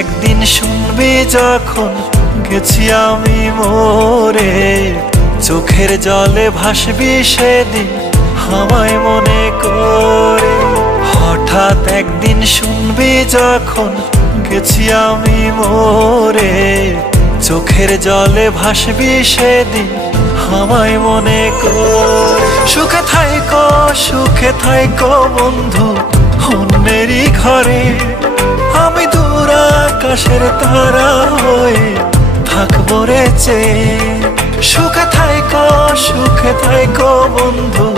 একদিন শুনবি যখন গেছি আমি মরে, চোখের জলে ভাসবি সেদিন আমায় মনে করে। হঠাৎ একদিন শুনবি যখন গেছি আমি মরে, চোখের জলে ভাসবি সেদিন আমায় মনে করে। সুখে থাইকো বন্ধু অন্যেরই ঘরে, আমি দূর আকাশের তারা হয়ে থাকবো রে চেয়ে। সুখে থাইকো বন্ধু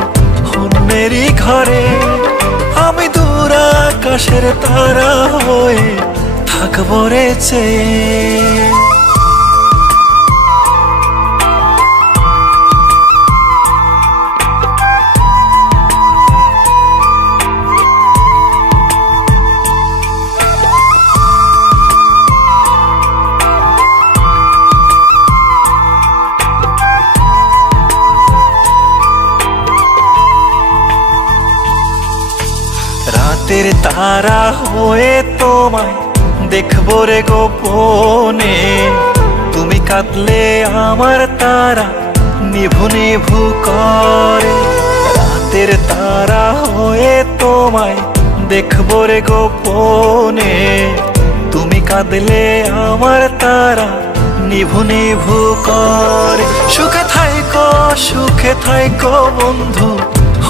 অন্যেরই ঘরে, আমি দূর আকাশের তারা হয়ে থাকবো রে চেয়ে। রাতের তারা হয়ে তোমায় দেখবো রে গোপনে, তুমি কাঁদলে আমার তারা নিভু নিভু করে। রাতের তারা হয়ে তোমায় দেখবো রে গোপনে, তুমি কাঁদলে আমার তারা নিভু নিভু করে। সুখে থাইকো বন্ধু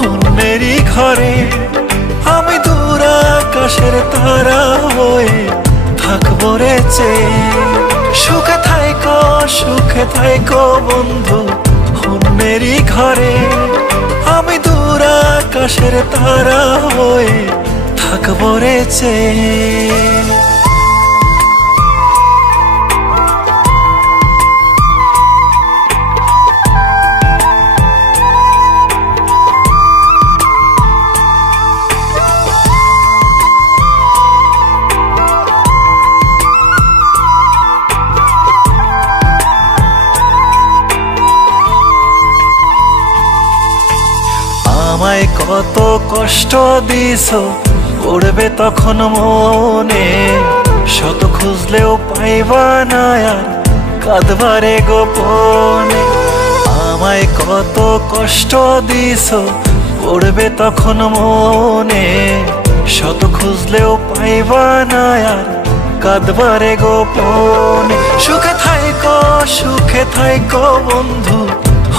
অন্যেরই ঘরে, আমি দূর আকাশের তারা হয়ে থাকবো রে চেয়ে। সুখে থাইকো বন্ধু অন্যেরই ঘরে, আমি দূর আকাশের তারা হয়ে থাকবো রে চেয়ে। আমায় কত কষ্ট দিছো পড়বে তখন মনে, শত খুঁজলেও পাইবা না আর কাঁদবারে গোপনে। আমায় কত কষ্ট দিছো পড়বে তখন মনে, শত খুঁজলেও পাইবা না আর কাঁদবারে গোপনে। সুখে থাইকো বন্ধু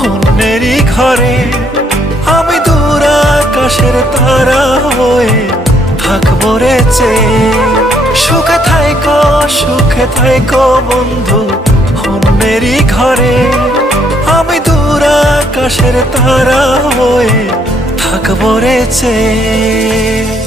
অন্যেরই ঘরে, আমি দূর আকাশের তারা হয়ে থাকবো রে চেয়ে। সুখে থাইকো বন্ধু অন্যেরই ঘরে, আমি দূর আকাশের তারা হয়ে থাকবো রে চেয়ে।